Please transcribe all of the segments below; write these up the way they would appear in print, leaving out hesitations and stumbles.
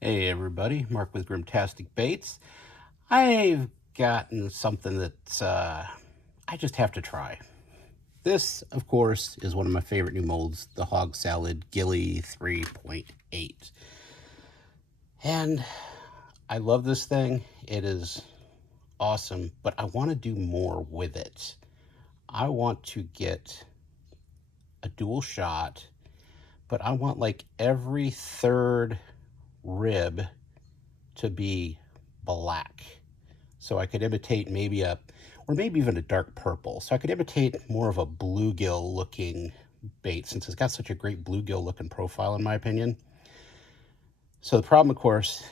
Hey everybody, Mark with Grimtastic Baits. I've gotten something that I just have to try. This, of course, is one of my favorite new molds, the Hog Salad Gilley 3.8. And I love this thing. It is awesome, but I want to do more with it. I want to get a dual shot, but I want like every third rib to be black, so I could imitate maybe or maybe even a dark purple, so I could imitate more of a bluegill looking bait, since it's got such a great bluegill looking profile in my opinion. So the problem, of course,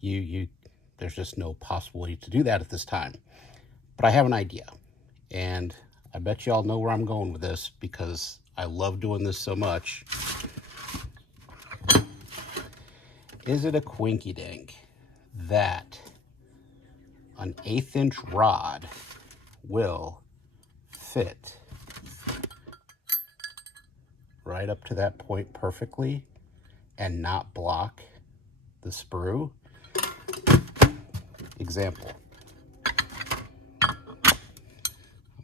there's just no possibility to do that at this time, but I have an idea, and I bet you all know where I'm going with this because I love doing this so much. Is it a quinky dink that an 1/8 inch rod will fit right up to that point perfectly and not block the sprue? Example. I'm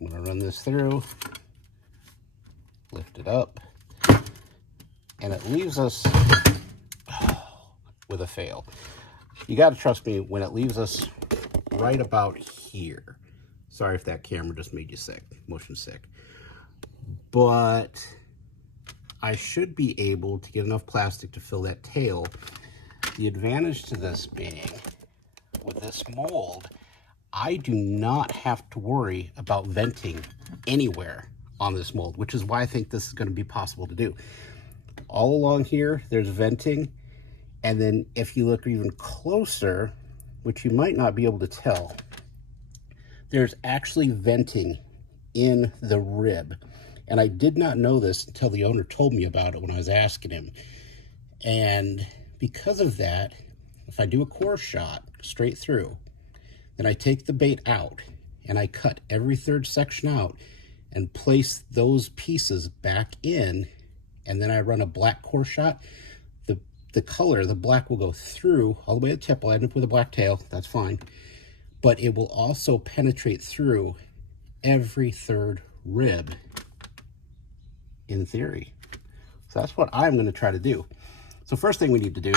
going to run this through, lift it up, and it leaves us with a fail. You got to trust me when it leaves us right about here. Sorry if that camera just made you sick, motion sick. But I should be able to get enough plastic to fill that tail. The advantage to this being, with this mold, I do not have to worry about venting anywhere on this mold, which is why I think this is going to be possible to do. All along here, there's venting. And then if you look even closer, which you might not be able to tell, there's actually venting in the rib. And I did not know this until the owner told me about it when I was asking him. And because of that, if I do a core shot straight through, then I take the bait out and I cut every third section out and place those pieces back in, and then I run a black core shot, the color, the black, will go through all the way to the tip. I'll end up with a black tail, that's fine. But it will also penetrate through every third rib, in theory. So that's what I'm going to try to do. So first thing we need to do,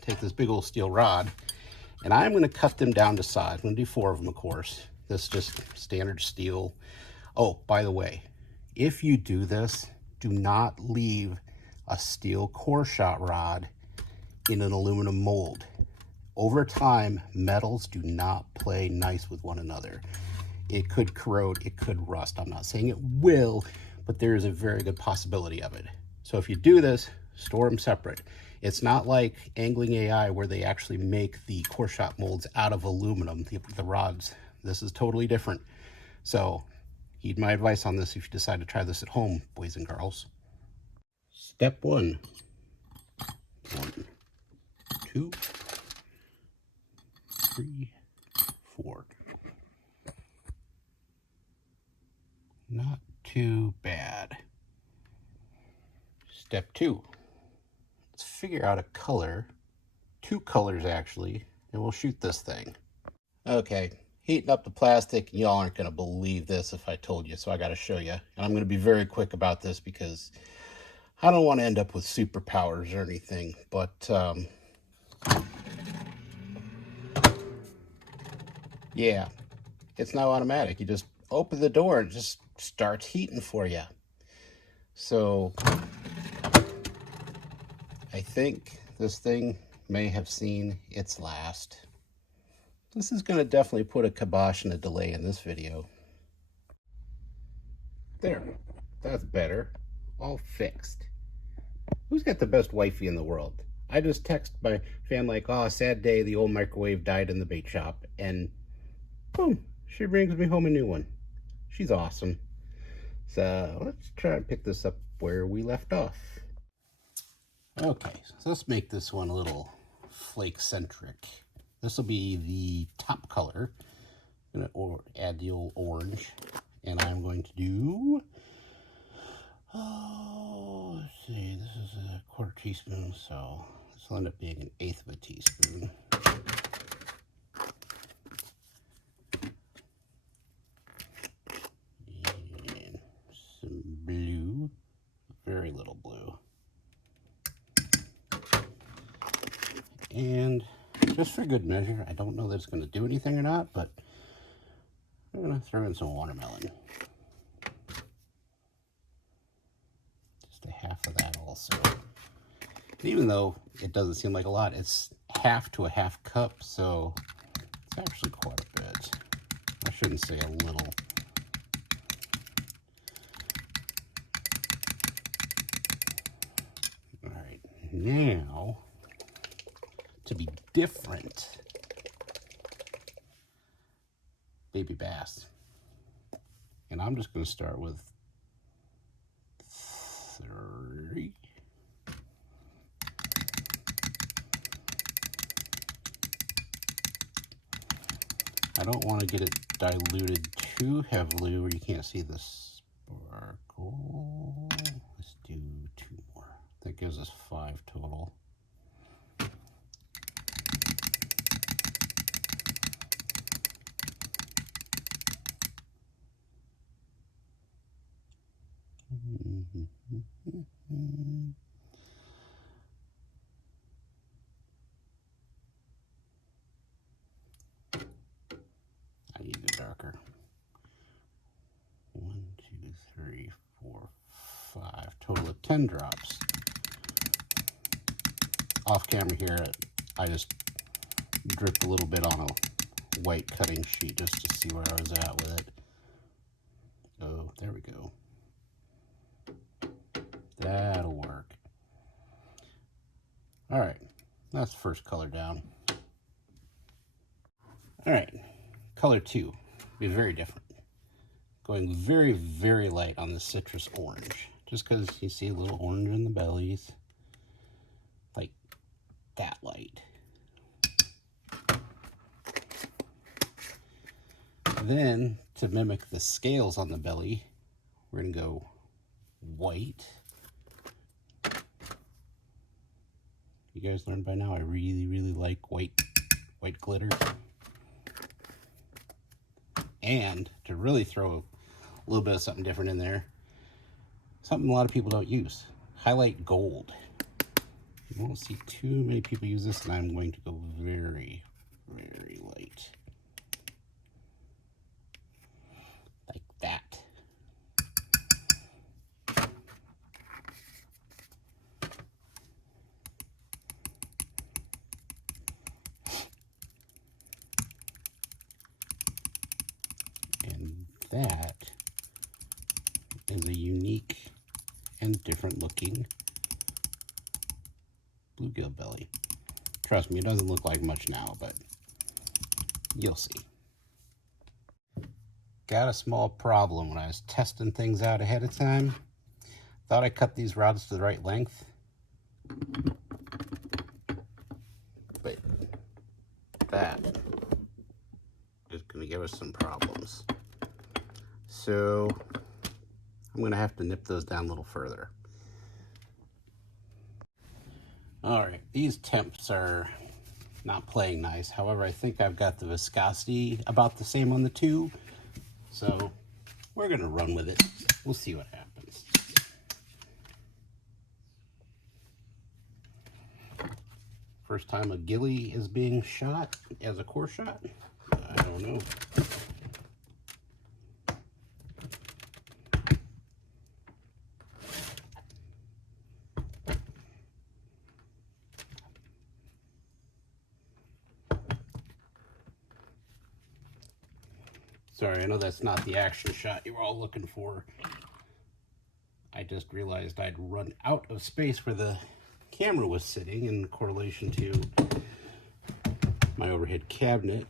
take this big old steel rod, and I'm going to cut them down to size. I'm going to do 4 of them, of course. This is just standard steel. Oh, by the way, if you do this, do not leave a steel core shot rod in an aluminum mold. Over time, metals do not play nice with one another. It could corrode, it could rust. I'm not saying it will, but there is a very good possibility of it. So if you do this, store them separate. It's not like Angling AI where they actually make the core shot molds out of aluminum, the rods. This is totally different. So heed my advice on this if you decide to try this at home, boys and girls. Step 1. 1, 2, 3, 4. Not too bad. Step 2. Let's figure out a color, 2 colors actually, and we'll shoot this thing. Okay, heating up the plastic. Y'all aren't going to believe this if I told you, so I got to show you. And I'm going to be very quick about this because I don't want to end up with superpowers or anything, but yeah, it's now automatic. You just open the door and it just starts heating for you. So I think this thing may have seen its last. This is going to definitely put a kibosh and a delay in this video. There, that's better. All fixed. Who's got the best wifey in the world? I just text my fan like, oh, sad day, the old microwave died in the bait shop, and boom, she brings me home a new one. She's awesome. So let's try and pick this up where we left off. Okay, so let's make this one a little flake-centric. This will be the top color. I'm going to add the old orange, and I'm going to do, let's see, this is a 1/4 teaspoon, so this So it'll end up being 1/8 of a teaspoon. And some blue, very little blue. And just for good measure, I don't know that it's going to do anything or not, but I'm going to throw in some watermelon. Just a half of that also. And even though it doesn't seem like a lot, it's half to a half cup, so it's actually quite a bit. I shouldn't say a little. All right, now, to be different, baby bass. And I'm just going to start with 3. I don't want to get it diluted too heavily where you can't see the sparkle. Let's do 2 more. That gives us 5 total. I need it darker. 1, 2, 3, 4, 5. Total of 10 drops. Off camera here, I just dripped a little bit on a white cutting sheet just to see where I was at with it. Oh, there we go. That'll work. All right, that's the first color down. All right, color 2 is very different. Going very, very light on the citrus orange, just because you see a little orange in the bellies, like that light. Then, to mimic the scales on the belly, we're gonna go white. You guys learned by now I really, really like white glitter. And to really throw a little bit of something different in there, something a lot of people don't use, highlight gold. You won't see too many people use this, and I'm going to go very, very light. Like that. And that is a unique and different looking bluegill belly. Trust me, it doesn't look like much now, but you'll see. Got a small problem when I was testing things out ahead of time. Thought I cut these rods to the right length, but that is going to give us some problems. So I'm going to have to nip those down a little further. All right, these temps are not playing nice. However, I think I've got the viscosity about the same on the 2. So we're going to run with it. We'll see what happens. First time a Gilley is being shot as a core shot? I don't know. Sorry, I know that's not the action shot you were all looking for. I just realized I'd run out of space where the camera was sitting in correlation to my overhead cabinet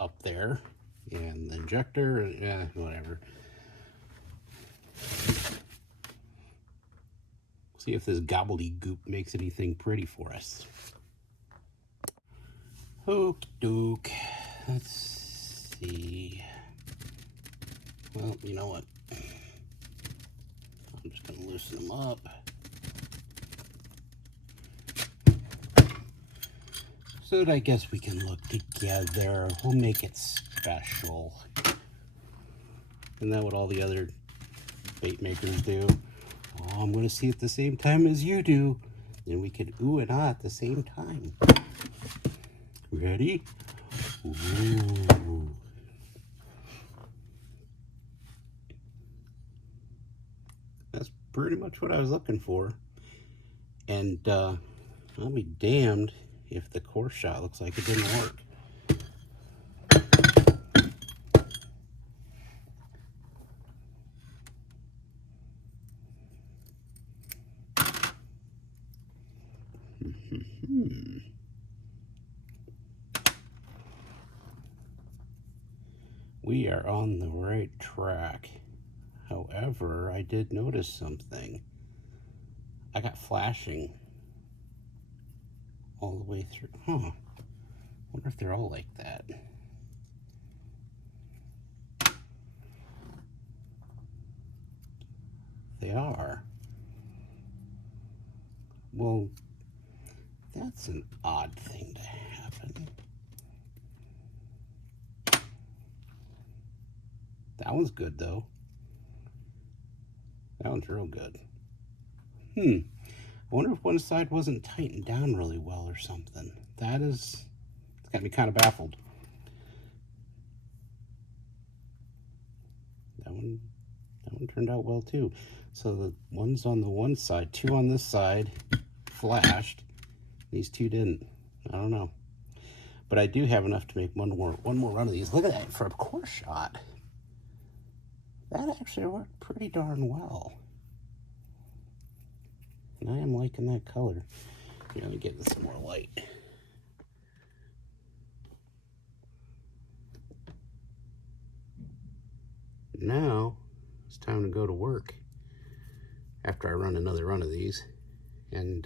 up there and the injector, whatever. See if this gobbledygook makes anything pretty for us. Okie doke. Let's see. Well, you know what? I'm just going to loosen them up. so that I guess we can look together. We'll make it special. Isn't that what all the other bait makers do? Oh, I'm going to see it at the same time as you do. Then we could ooh and ah at the same time. Ready? Ooh. That's pretty much what I was looking for. And I'll be damned if the core shot looks like it didn't work. We are on the right track. However, I did notice something. I got flashing all the way through. Huh. Wonder if they're all like that. They are. Well, that's an odd thing to happen. That one's good though. That one's real good. I wonder if one side wasn't tightened down really well or something. It's got me kind of baffled. That one turned out well too. So the ones on the one side, 2 on this side flashed. These 2 didn't. I don't know. But I do have enough to make one more run of these. Look at that for a core shot. That actually worked pretty darn well. And I am liking that color. Here, let me get some more light. Now it's time to go to work after I run another run of these and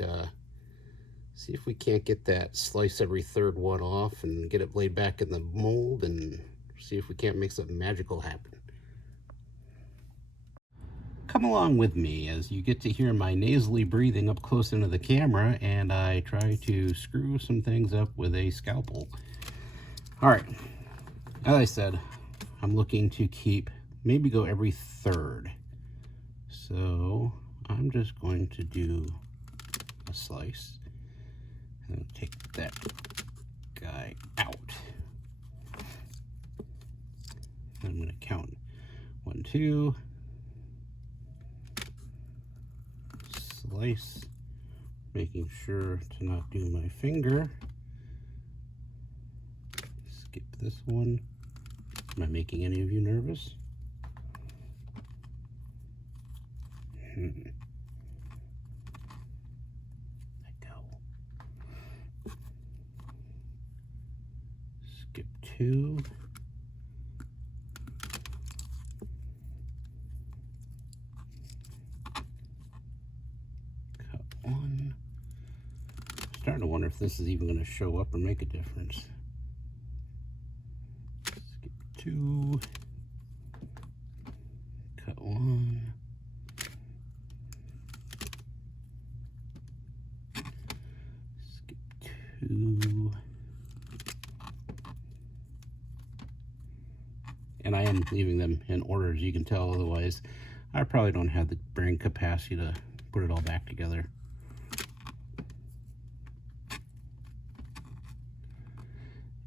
see if we can't get that slice every third one off and get it laid back in the mold and see if we can't make something magical happen. Come along with me as you get to hear my nasally breathing up close into the camera and I try to screw some things up with a scalpel. All right, as I said, I'm looking to maybe go every third. So I'm just going to do a slice and take that guy out. I'm going to count 1, 2. Slice, making sure to not do my finger. Skip this one. Am I making any of you nervous? Let go. Skip 2. Cut 1. Starting to wonder if this is even going to show up or make a difference. Skip 2. Cut 1. Skip 2. And I am leaving them in order, as you can tell, otherwise I probably don't have the brain capacity to put it all back together.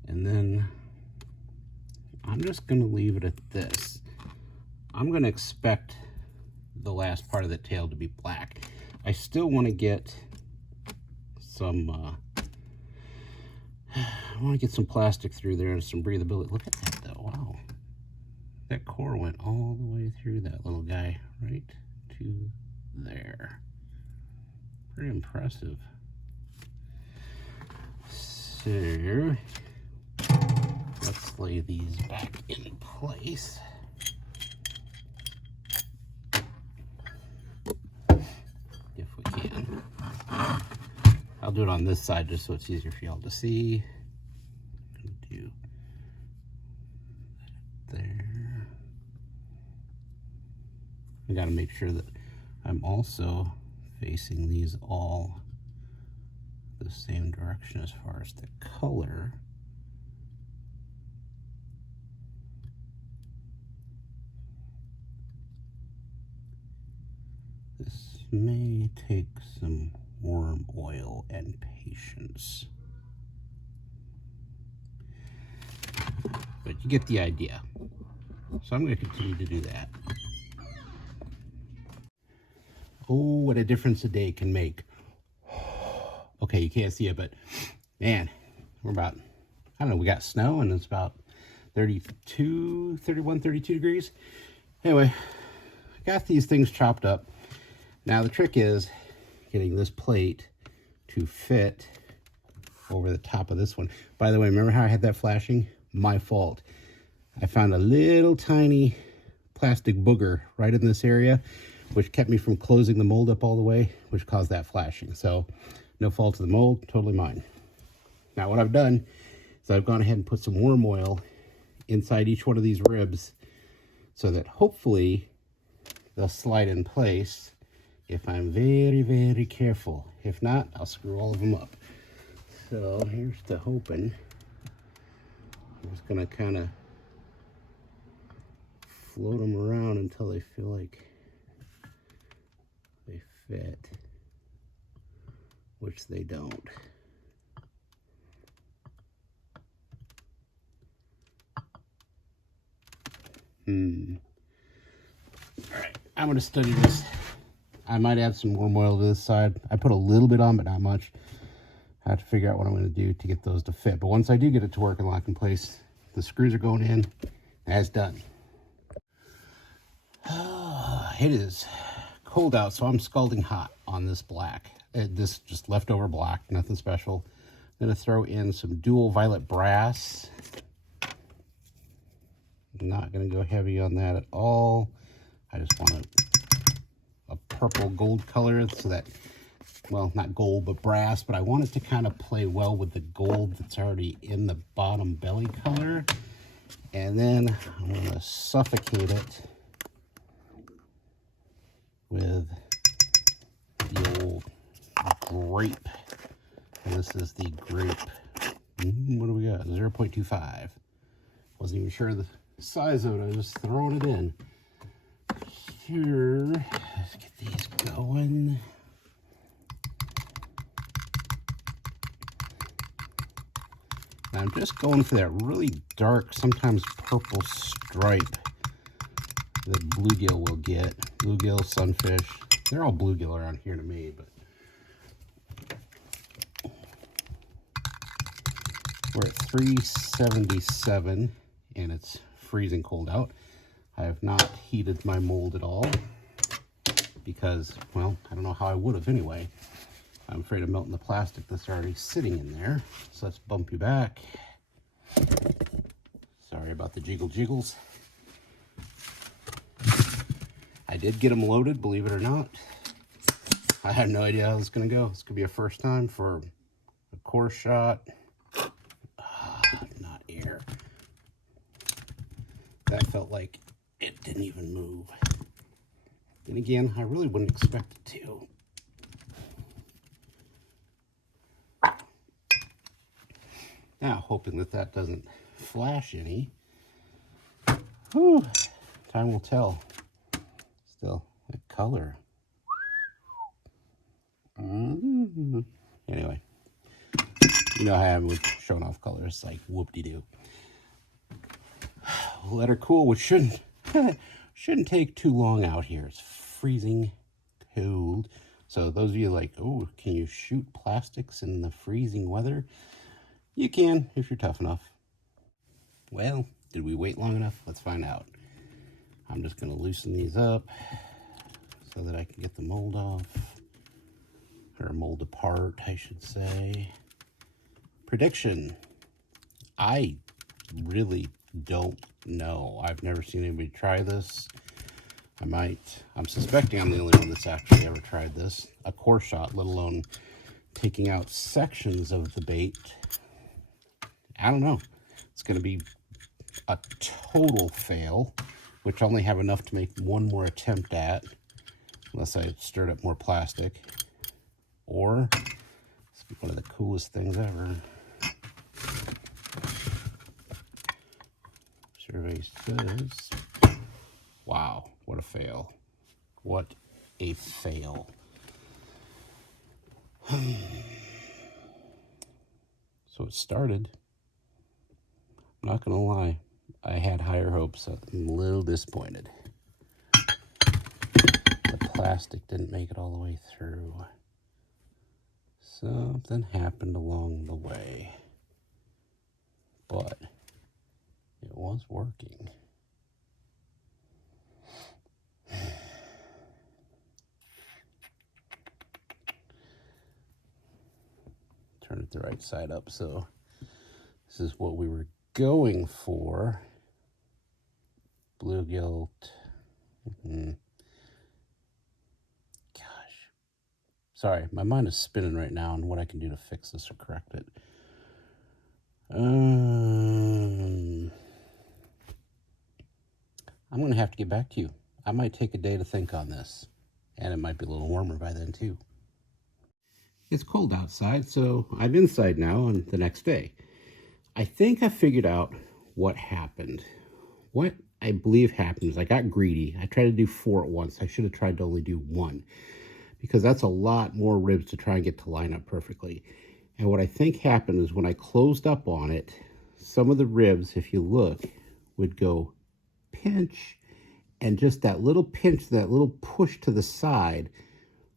And then I'm just going to leave it at this. I'm going to expect the last part of the tail to be black. I still want to get some plastic through there and some breathability. Look at that though. Wow. That core went all the way through that little guy right to there. Pretty impressive. So let's lay these back in place. If we can. I'll do it on this side just so it's easier for y'all to see. Do that there. I got to make sure that I'm also facing these all the same direction as far as the color. This may take some worm oil and patience, but you get the idea. So I'm going to continue to do that. Oh, what a difference a day can make. Okay, you can't see it, but man, we're about, I don't know, we got snow and it's about 32, 31, 32 degrees. Anyway, I got these things chopped up. Now the trick is getting this plate to fit over the top of this one. By the way, remember how I had that flashing? My fault. I found a little tiny plastic booger right in this area, which kept me from closing the mold up all the way, which caused that flashing. So no fault of the mold, totally mine. Now what I've done is I've gone ahead and put some worm oil inside each one of these ribs so that hopefully they'll slide in place if I'm very, very careful. If not, I'll screw all of them up. So here's the hoping. I'm just gonna kind of float them around until they feel like they fit, which they don't. All right, I'm gonna study this. I might add some worm oil to this side. I put a little bit on, but not much. I have to figure out what I'm gonna do to get those to fit. But once I do get it to work and lock in place, the screws are going in. That's done. It is cold out, so I'm scalding hot on this black. This just leftover black, nothing special. I'm gonna throw in some dual violet brass. I'm not gonna go heavy on that at all. I just want a purple gold color so that, well, not gold, but brass, but I want it to kind of play well with the gold that's already in the bottom belly color. And then I'm gonna suffocate it with the old grape. And this is the grape. What do we got? 0.25. Wasn't even sure the size of it. I was just throwing it in. Here, let's get these going. And I'm just going for that really dark, sometimes purple stripe that bluegill will get. Bluegill, sunfish, they're all bluegill around here to me, but we're at 377 and it's freezing cold out. I have not heated my mold at all because, well, I don't know how I would have anyway. I'm afraid of melting the plastic that's already sitting in there. So let's bump you back. Sorry about the jiggles. I did get them loaded, believe it or not. I had no idea how this is going to go. This could be a first time for a core shot. Not air. That felt like it didn't even move. Then again, I really wouldn't expect it to. Now, hoping that that doesn't flash any. Whew, time will tell. Still, the color. Anyway, you know how I am with showing off colors, like whoop-de-doo. Let her cool, which shouldn't take too long out here. It's freezing cold. So those of you like, oh, can you shoot plastics in the freezing weather? You can, if you're tough enough. Well, did we wait long enough? Let's find out. I'm just going to loosen these up so that I can get the mold off. Or mold apart, I should say. Prediction. I really don't know. I've never seen anybody try this. I'm suspecting I'm the only one that's actually ever tried this. A core shot, let alone taking out sections of the bait. I don't know. It's going to be a total fail, which I only have enough to make one more attempt at, unless I stirred up more plastic. Or it's One of the coolest things ever. Survey says, wow, what a fail. What a fail. So it started. I'm not gonna lie, I had higher hopes. I'm a little disappointed. The plastic didn't make it all the way through. Something happened along the way, but it was working. Turn it the right side up, so this is what we were going for. Bluegill. Gosh. Sorry, my mind is spinning right now on what I can do to fix this or correct it. I'm going to have to get back to you. I might take a day to think on this, and it might be a little warmer by then too. It's cold outside, so I'm inside now on the next day. I think I figured out what happened. What I believe happened is I got greedy. I tried to do 4 at once. I should have tried to only do 1, because that's a lot more ribs to try and get to line up perfectly. And what I think happened is when I closed up on it, some of the ribs, if you look, would go pinch, and just that little pinch, that little push to the side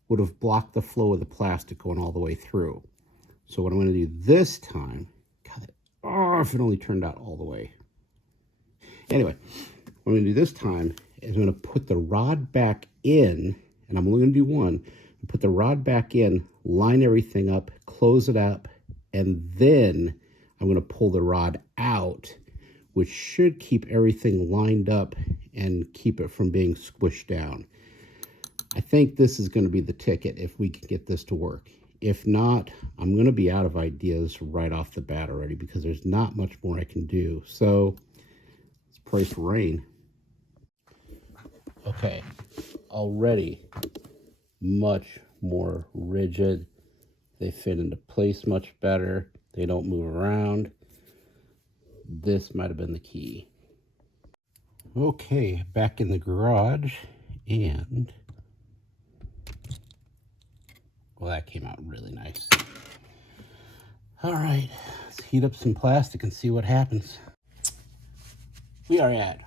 would have blocked the flow of the plastic going all the way through. So what I'm going to do this time, God, if it only turned out all the way. Anyway, what I'm going to do this time is I'm going to put the rod back in, and I'm only going to do 1, put the rod back in, line everything up, close it up, and then I'm going to pull the rod out, which should keep everything lined up and keep it from being squished down. I think this is going to be the ticket if we can get this to work. If not, I'm going to be out of ideas right off the bat already, because there's not much more I can do. So let's pray for rain. Okay, already much more rigid. They fit into place much better. They don't move around. This might have been the key. Okay, back in the garage, and well, that came out really nice. All right, let's heat up some plastic and see what happens. We are at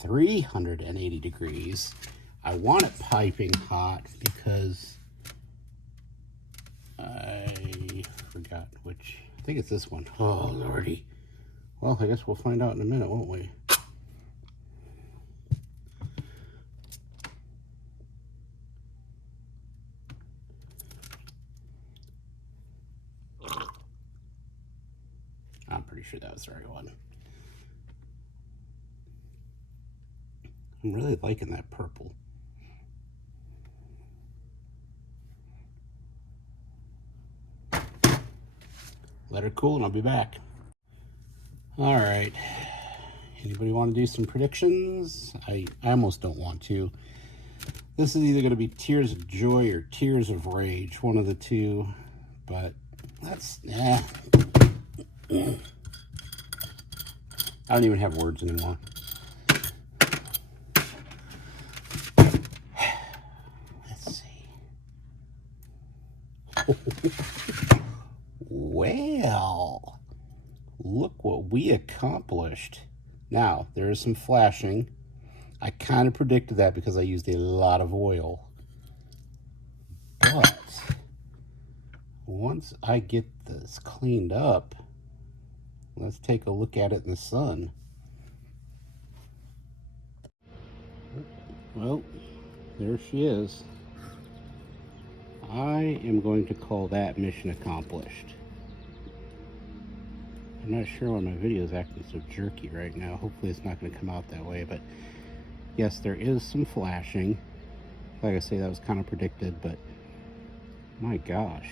380 degrees. I want it piping hot because I forgot which. I think it's this one. Oh, lordy. Well, I guess we'll find out in a minute, won't we? I'm pretty sure that was the right one. I'm really liking that purple. Let her cool and I'll be back. All right. Anybody want to do some predictions? I almost don't want to. This is either going to be tears of joy or tears of rage, one of the two. But that's, I don't even have words anymore. Let's see. Well, look what we accomplished. Now, there is some flashing. I kind of predicted that because I used a lot of oil. But once I get this cleaned up, let's take a look at it in the sun. Well, there she is. I am going to call that mission accomplished. I'm not sure why my video is acting so jerky right now. Hopefully it's not going to come out that way, but yes, there is some flashing. Like I say, that was kind of predicted, but my gosh,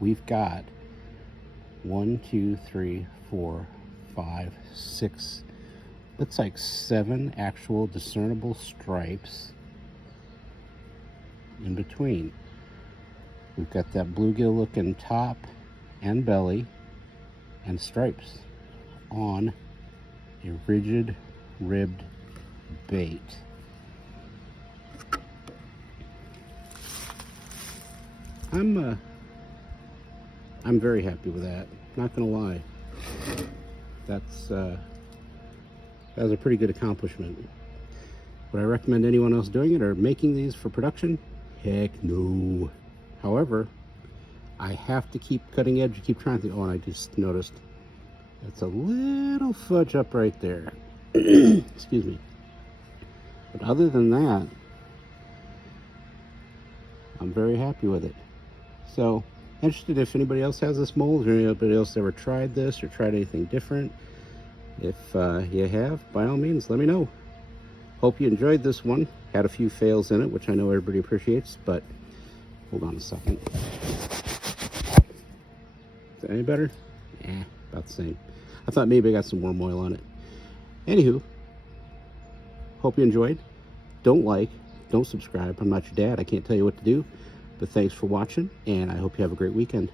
we've got 1, 2, 3, 4, 5, 6, looks like 7 actual discernible stripes in between. We've got that bluegill looking top and belly and stripes on a rigid ribbed bait. I'm very happy with that. Not gonna lie. That was a pretty good accomplishment. Would I recommend anyone else doing it or making these for production? Heck no. However, I have to keep cutting edge, keep trying to. Oh, and I just noticed that's a little fudge up right there. Excuse me. But other than that, I'm very happy with it. So, interested if anybody else has this mold, or anybody else ever tried this or tried anything different. If you have, by all means, let me know. Hope you enjoyed this one. Had a few fails in it, which I know everybody appreciates, but hold on a second. Is that any better? Yeah, about the same. I thought maybe I got some worm oil on it. Anywho, hope you enjoyed. Don't subscribe. I'm not your dad. I can't tell you what to do. But thanks for watching, and I hope you have a great weekend.